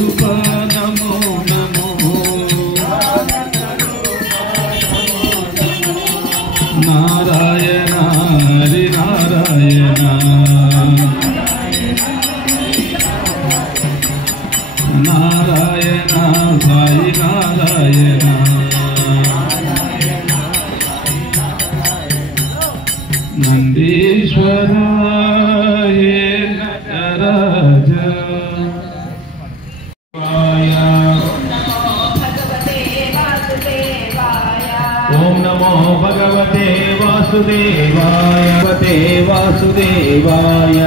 రూప నమో నమో నారాయణ హరి నారాయణ నారాయణ సాయి నారాయణ నందీశ్వర హే నటరాజ ఓం నమో భగవతే వాసుదేవాయ భగవతే వాసుదేవాయ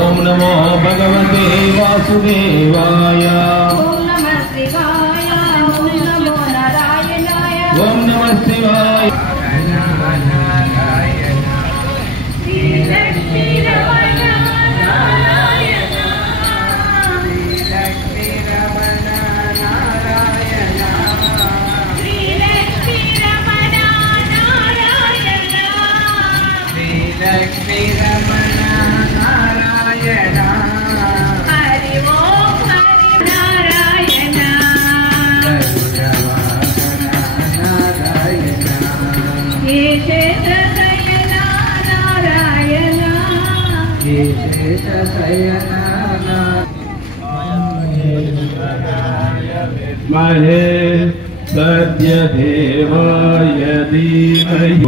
ఓం నమో భగవతే వాసుదేవాయ ఓం నమ శివాయ महे सत्यदेवाय धीमहि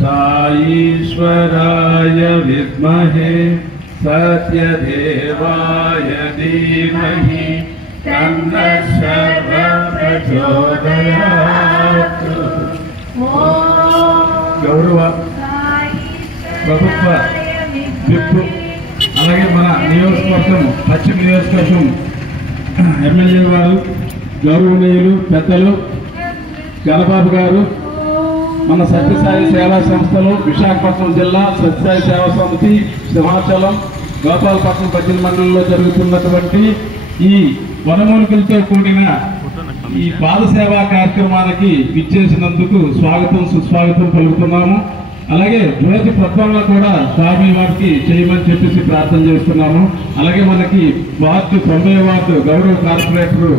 साईश्वराय विद्महे सत्यदेवाय धीमहि तन्नः सर्वं प्रचोदयात्। गौरव ప్రభుత్వ విప్ అలాగే మన నియోజకవర్గం పశ్చిమ నియోజకవర్గం ఎమ్మెల్యే వారు గౌరవనీయులు పెద్దలు గణబాబు గారు మన సత్యసాయి సేవా సంస్థలు విశాఖపట్నం జిల్లా సత్యసాయి సేవా సమితి సింహాచలం గోపాలపట్నం పశ్చిమ మండలంలో జరుగుతున్నటువంటి ఈ వనమూలికలతో కూడిన ఈ పాదసేవా కార్యక్రమానికి విచ్చేసినందుకు స్వాగతం సుస్వాగతం పలుకుతున్నాము. అలాగే జ్యోతి ప్రత్వంలో కూడా స్వామి వారికి చేయమని చెప్పేసి ప్రార్థన చేస్తున్నాము. అలాగే మనకి వార్డు 90 వార్డు గౌరవ కార్పొరేటర్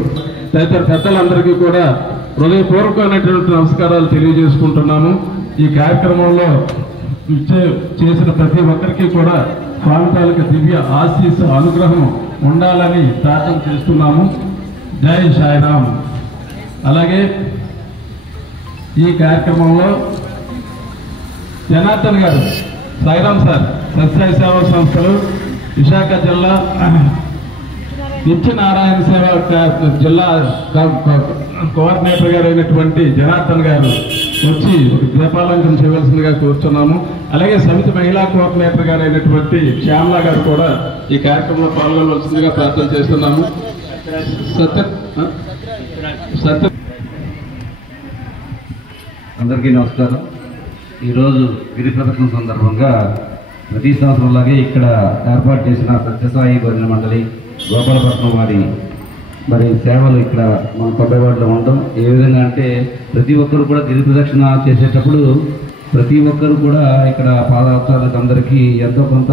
తదితర పెద్దలందరికీ కూడా హృదయపూర్వకమైనటువంటి నమస్కారాలు తెలియజేసుకుంటున్నాము. ఈ కార్యక్రమంలో చేసిన ప్రతి ఒక్కరికి కూడా స్వామి తాలూకా దివ్య ఆశీస్సు అనుగ్రహం ఉండాలని ప్రార్థన చేస్తున్నాము. జై సాయిరామ్. అలాగే ఈ కార్యక్రమంలో జనార్దన్ గారు సాయిరామ్ సార్ సత్యసాయి సేవా సంస్థలు విశాఖ జిల్లా నిత్యనారాయణ సేవ జిల్లా కోఆర్డినేటర్ గారు అయినటువంటి జనార్దన్ గారు వచ్చి దీపాలంకరణ చేయవలసిందిగా కోరుతున్నాము. అలాగే సమితి మహిళా కోఆర్డినేటర్ గారు అయినటువంటి శ్యామలా గారు కూడా ఈ కార్యక్రమంలో పాల్గొనవలసిందిగా ప్రార్థన చేస్తున్నాము. అందరికీ నమస్కారం. ఈరోజు గిరి ప్రదక్షిణ సందర్భంగా ప్రతి సంవత్సరంలాగే ఇక్కడ ఏర్పాటు చేసిన సత్యసాయి భజన మండలి గోపాలపట్నం మరి సేవలు ఇక్కడ మన 90 వార్డులో ఉండడం ఏ విధంగా అంటే ప్రతి ఒక్కరు కూడా గిరి ప్రదక్షిణ చేసేటప్పుడు ప్రతి ఒక్కరు కూడా ఇక్కడ పాదయాత్రలకు అందరికీ ఎంతో కొంత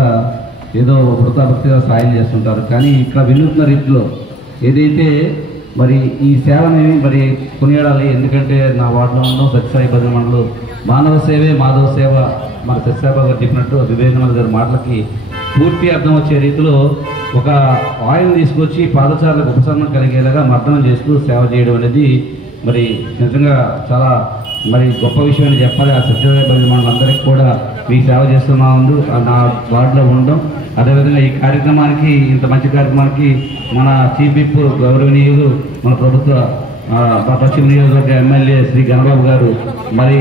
ఏదో వృతాభక్తిగా సాయం చేస్తుంటారు. కానీ ఇక్కడ వినూత్న రీతిలో ఏదైతే మరి ఈ సేవని మరి కొనియాడాలి. ఎందుకంటే నా వార్డులో ఉండడం సత్యసాయి భజన మండలి మానవ సేవే మాధవ సేవ మన సత్యసాయి గారు చెప్పినట్టు వివేకానంద గారి మాటలకి పూర్తి అర్థం వచ్చే రీతిలో ఒక ఆయిల్ తీసుకొచ్చి పాదచారులకు ఉపశమనం కలిగేలాగా మర్దనం చేస్తూ సేవ చేయడం అనేది మరి నిజంగా చాలా మరి గొప్ప విషయం అని చెప్పాలి. ఆ సత్యసాయి భజన మండలి అందరికీ కూడా మీ సేవ చేస్తున్నా ఉంది నా వార్డులో ఉండడం. అదేవిధంగా ఈ కార్యక్రమానికి ఇంత మంచి కార్యక్రమానికి మన చీఫ్ విప్ గౌరవనీయులు మన ప్రభుత్వ పశ్చిమ నియోజకవర్గ ఎమ్మెల్యే శ్రీ గణబాబు గారు మరి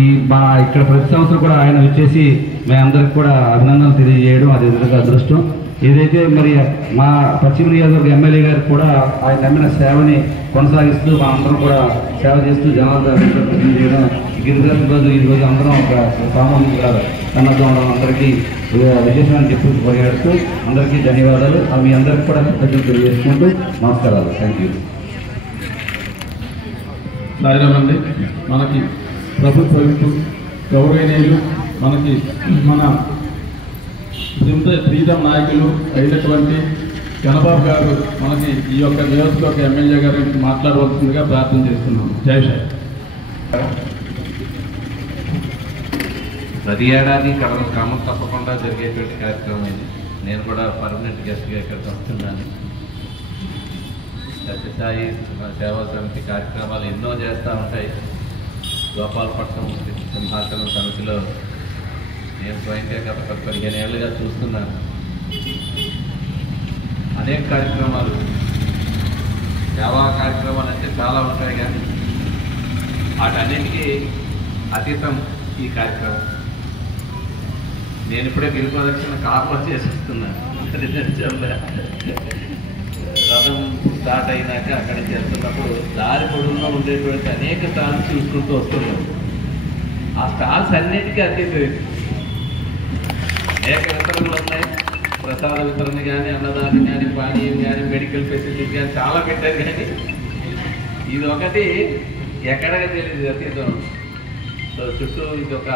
ఈ మా ఇక్కడ ప్రతి సంవత్సరం కూడా ఆయన వచ్చేసి మేమందరికి కూడా అభినందనలు తెలియజేయడం అది నిజంగా అదృష్టం. ఏదైతే మరి మా పశ్చిమ నియోజకవర్గ ఎమ్మెల్యే గారు కూడా ఆయన నమ్మిన సేవని కొనసాగిస్తూ మా అందరం కూడా సేవ చేస్తూ జనాలు చేయడం గిరిజన రోజు ఈ రోజు అందరం ఒక సామూహిక సన్నద్ధం అందరికీ విశేషాన్ని చెప్పి పోయాడుతూ అందరికీ ధన్యవాదాలు. మీ అందరికీ కూడా కృతజ్ఞతలు తెలియజేసుకుంటూ నమస్కారాలు. Thank you. సాయిరామండి. మనకి ప్రభుత్వ గౌరవనీయులు మనకి మన ప్రీతం నాయకులు అయినటువంటి గణబాబు గారు మనకి ఈ యొక్క నియోజకవర్గ ఎమ్మెల్యే గారి మాట్లాడవలసిందిగా ప్రార్థన చేస్తున్నాం. జై శ్రీ. ప్రతి ఏడాది క్రమం తప్పకుండా జరిగేటువంటి కార్యక్రమం ఇది. నేను కూడా పర్మనెంట్ గెస్ట్గా ఇక్కడికి వస్తున్నాను. సత్యసాయి సేవా సమితి కార్యక్రమాలు ఎన్నో చేస్తూ ఉంటాయి. గోపాలపట్నం సింహాచలం సమితిలో నేను స్వయంగా గత 15 ఏళ్ళుగా చూస్తున్నాను. అనేక కార్యక్రమాలు, సేవా కార్యక్రమాలు అంటే చాలా ఉంటాయి, కానీ వాటన్నిటికీ అతీతం ఈ కార్యక్రమం. నేను ఇప్పుడే గిరి ప్రదక్షిణ కారులో చేసేస్తున్నాను. రథం స్టార్ట్ అయినాక అక్కడి నుంచి వెళ్తున్నప్పుడు దారి పొడవులో ఉండేటువంటి అనేక స్టాల్స్ చూసుకుంటూ వస్తున్నాం. ఆ స్టాల్స్ అన్నిటికీ అతీతం. అనేక వితరణలు ఉన్నాయి. ప్రసాద వితరణ కానీ, అన్నదానం కానీ, పానీయం కానీ, మెడికల్ ఫెసిలిటీస్ కానీ చాలా పెట్టారు. కానీ ఇది ఒకటి ఎక్కడగా తెలియదు అతీతం. సో చుట్టూ ఇది ఒక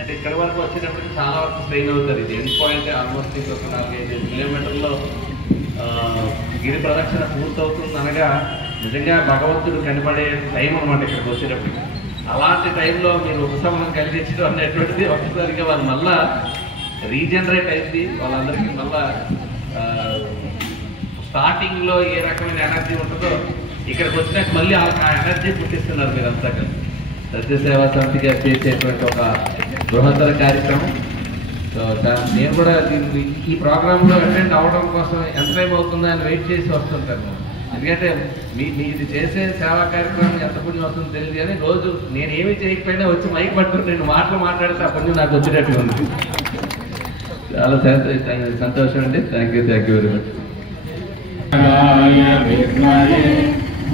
అంటే ఇక్కడ వరకు వచ్చేటప్పటికి చాలా వరకు స్ట్రెయిన్ అవుతారు. ఇది ఎండ్ పాయింట్ ఆల్మోస్ట్ ఇంకొక 4-5 కిలోమీటర్లో గిరి ప్రదక్షిణ పూర్తవుతుంది అనగా నిజంగా భగవంతుడు కనబడే టైం అనమాట ఇక్కడికి వచ్చేటప్పటికి. అలాంటి టైంలో మీరు ఉపశమనం కలిగించడం అనేటువంటిది ఒక్కసారిగా వాళ్ళు మళ్ళా రీజనరేట్ అయింది. వాళ్ళందరికీ మళ్ళా స్టార్టింగ్లో ఏ రకమైన ఎనర్జీ ఉంటుందో ఇక్కడికి వచ్చినాక మళ్ళీ ఆ ఎనర్జీ పుట్టిస్తున్నారు మీరంతా కలిసి. సత్యసేవా సమితిగా చేసేటువంటి ఒక బృహత్తర కార్యక్రమం. సో నేను కూడా ఈ ప్రోగ్రాంలో అటెండ్ అవ్వడం కోసం ఎంత టైం అవుతుందో అని వెయిట్ చేసి వస్తుంటాను. ఎందుకంటే ఇది చేసే సేవా కార్యక్రమం ఎంత పుణ్యం వస్తుందో తెలియదు, కానీ రోజు నేను ఏమీ చేయకపోయినా వచ్చి మైక్ పట్టుకుని 2 మాటలు మాట్లాడితే ఆ పుణ్యం నాకు వచ్చేటట్టు ఉంది. చాలా సంతోషం అండి. Thank you very much.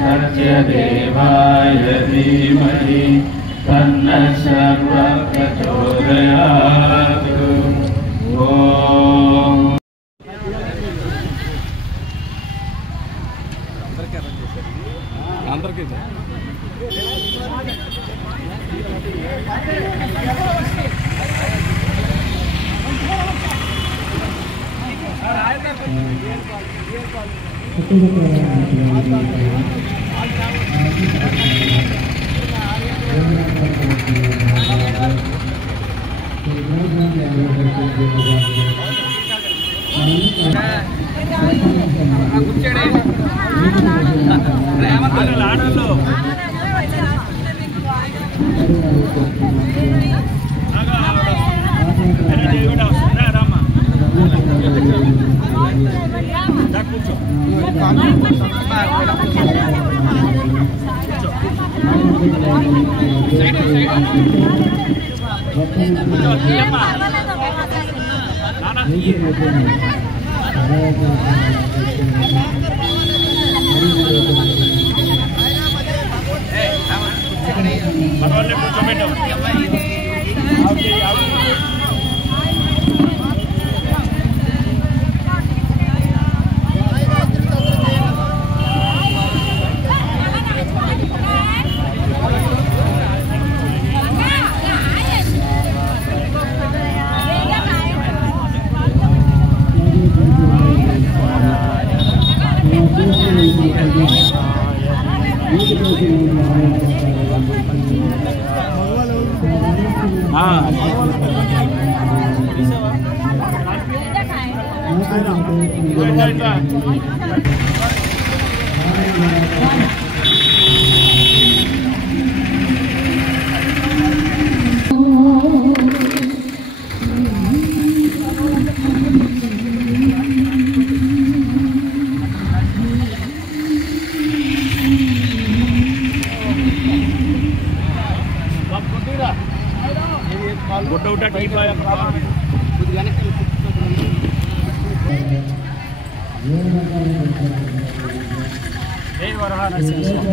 సత్యదేవాయ ధీమహి తన్నః సర్వః ప్రచోదయాత్. ఓం అందరికీ Terima kasih.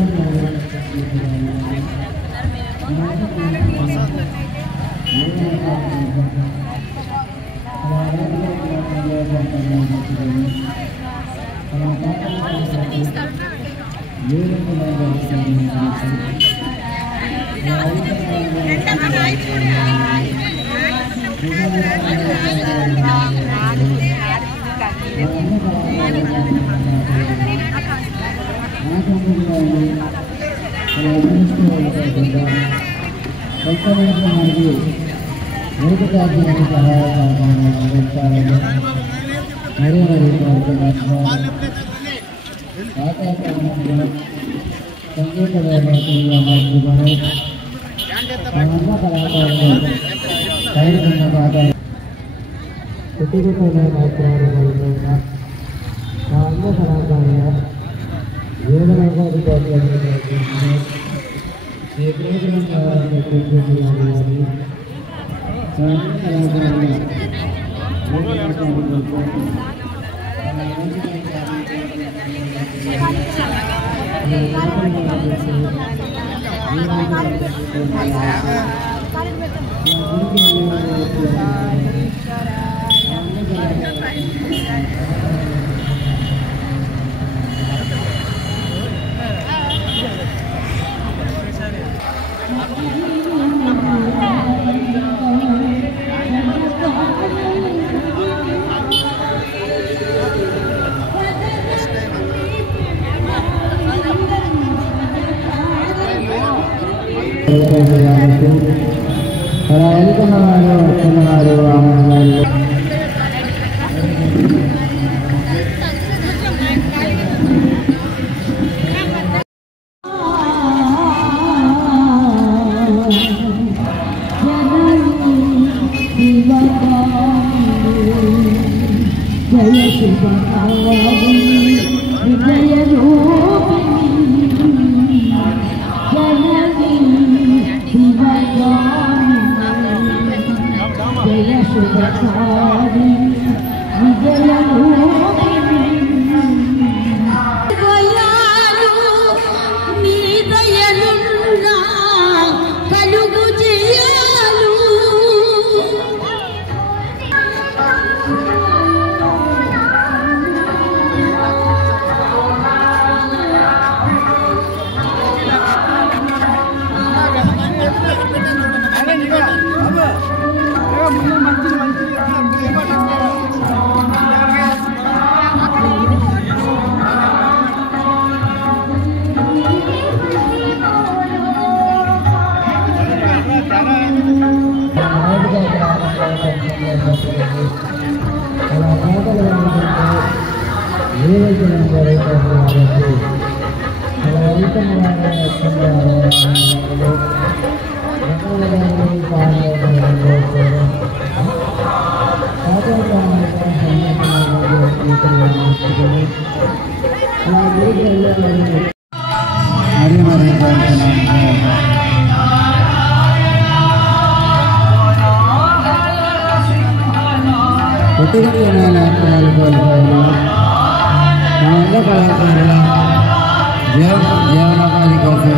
జీవనోపాధి కోసం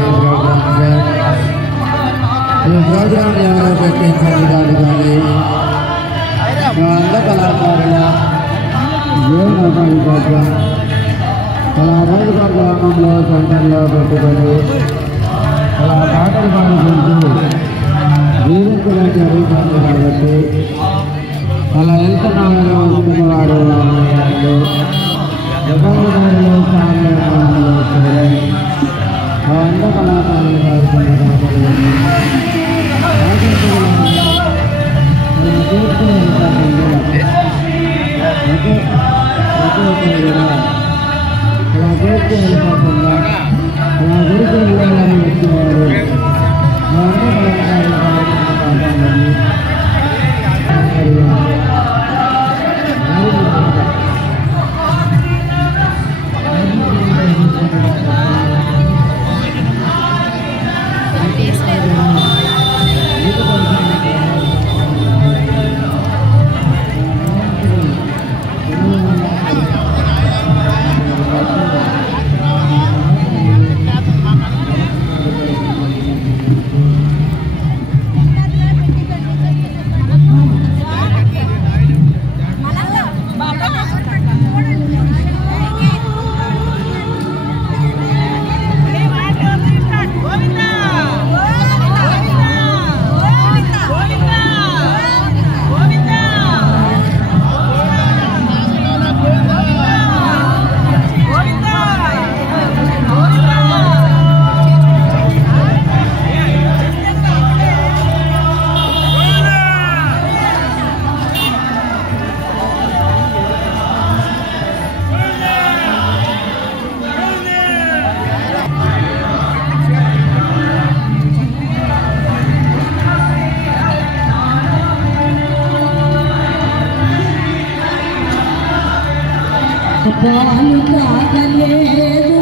ఈ ప్రోగ్రాం ఎవరో పెట్టించాలి కాదు కానీ అందరూ కళాకారుల జీవనోపాధి కోసం అలా రోజుగా గ్రామంలో సెంటర్లో పెట్టుకొని అలా పాటలు పాడుకుంటూ జీవించడం జరుగుతుంది కాబట్టి అలా వెళ్తున్నవారు వస్తున్నవాడు జగన్లో సాంగ్లో అందరూ కళాకారులు అలా చేస్తూ వెళ్ళిపోకుండా అలా గురికి వెళ్ళాలని వచ్చినారు అందరూ కళాకారులు వాళ్ళు కాకలేదు